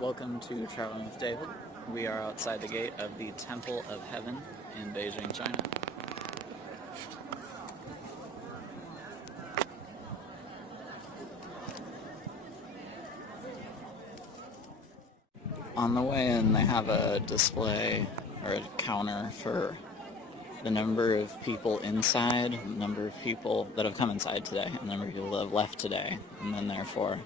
Welcome to Traveling with David. We are outside the gate of the Temple of Heaven in Beijing, China. On the way in, they have a display or a counter for the number of people inside, the number of people that have come inside today, and the number of people that have left today, and then therefore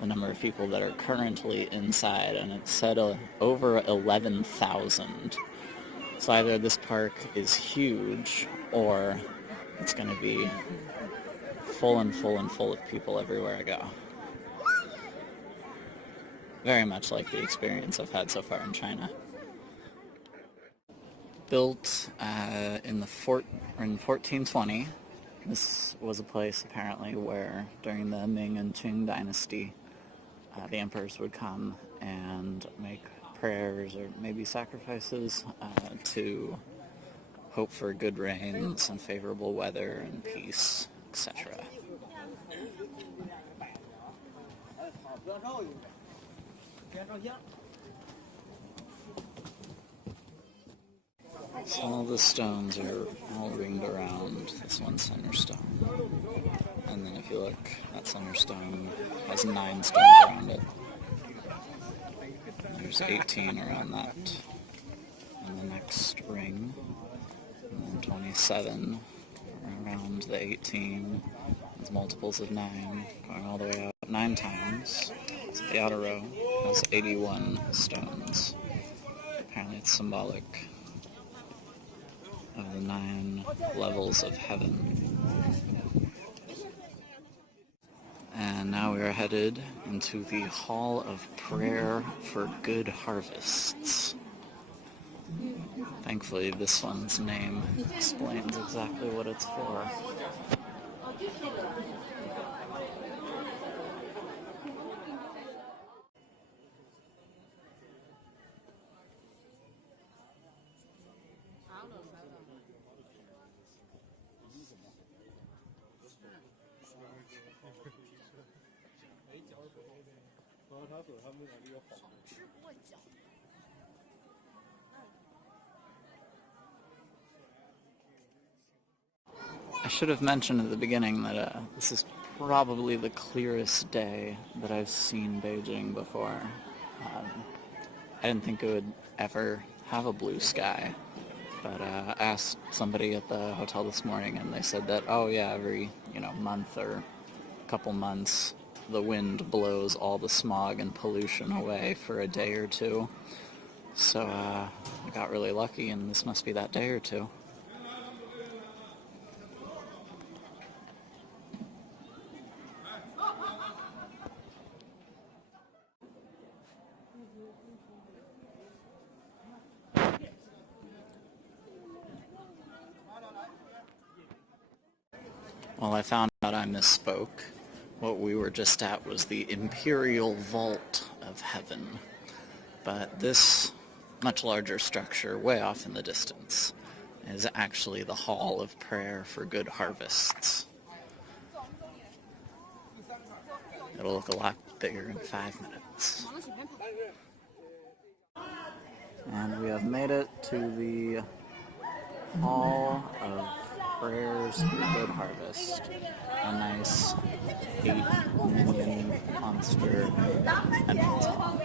the number of people that are currently inside, and it said over 11,000. So either this park is huge, or it's going to be full and full and full of people everywhere I go. Very much like the experience I've had so far in China. Built in 1420, this was a place apparently where during the Ming and Qing dynasty, the emperors would come and make prayers or maybe sacrifices to hope for good rains and favorable weather and peace, etc. So all the stones are all ringed around this one center stone. And then if you look, that center stone has 9 stones around it. There's 18 around that. And the next ring. And then 27 around the 18. There's multiples of 9 going all the way out 9 times. So the outer row has 81 stones. Apparently it's symbolic of the 9 levels of heaven. And now we are headed into the Hall of Prayer for Good Harvests. Thankfully, this one's name explains exactly what it's for. I should have mentioned at the beginning that this is probably the clearest day that I've seen Beijing before. I didn't think it would ever have a blue sky, but I asked somebody at the hotel this morning and they said that, oh yeah, every month or couple months the wind blows all the smog and pollution away for a day or two. So I got really lucky, and this must be that day or two. Well, I found out I misspoke. What we were just at was the Imperial Vault of Heaven. But this much larger structure, way off in the distance, is actually the Hall of Prayer for Good Harvests. It'll look a lot bigger in 5 minutes. And we have made it to the Hall of Prayers for Good Harvest. A nice 8 million monster entrance hall.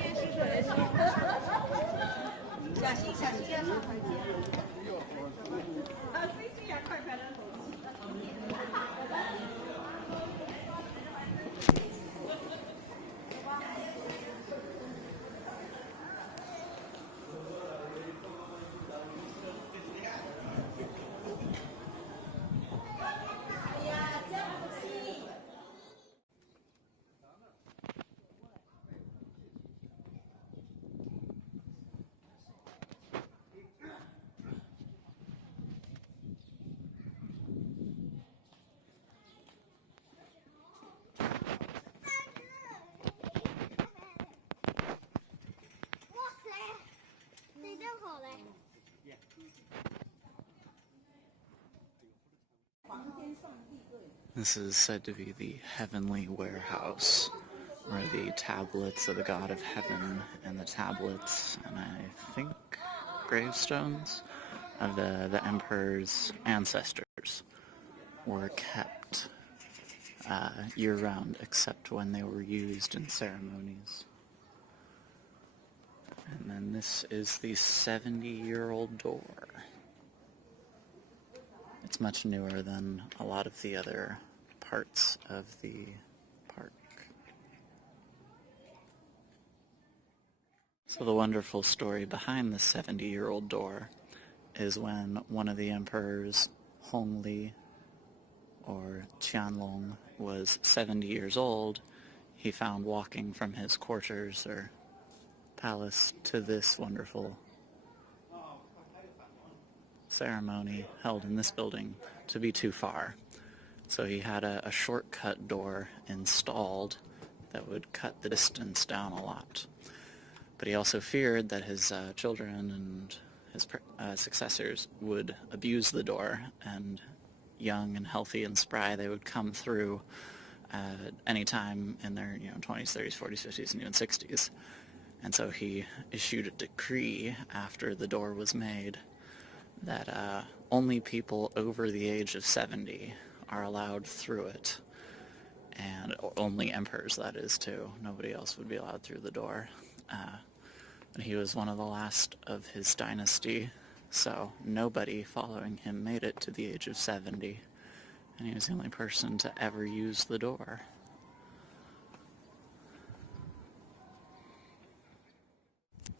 This is said to be the Heavenly Warehouse, were the tablets of the god of heaven, and the tablets, and I think gravestones of the emperor's ancestors were kept year-round, except when they were used in ceremonies. And then this is the 70-year-old door. It's much newer than a lot of the other parts of the park. So the wonderful story behind the 70-year-old door is when one of the emperors, Hongli, or Qianlong, was 70 years old, he found walking from his quarters or palace to this wonderful ceremony held in this building to be too far. So he had a shortcut door installed that would cut the distance down a lot. But he also feared that his children and his successors would abuse the door, and young and healthy and spry, they would come through any time in their 20s, 30s, 40s, 50s, and even 60s. And so he issued a decree after the door was made that only people over the age of 70 are allowed through it. And only emperors, that is, too. Nobody else would be allowed through the door. And he was one of the last of his dynasty, so nobody following him made it to the age of 70. And he was the only person to ever use the door.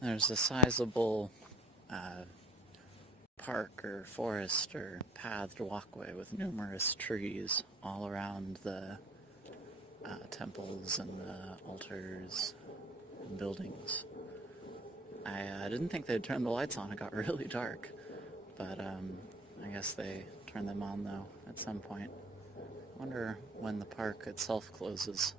There's a sizable park or forest or pathed walkway with numerous trees all around the temples and the altars and buildings. I didn't think they'd turn the lights on. It got really dark. But I guess they turn them on, though, at some point. I wonder when the park itself closes.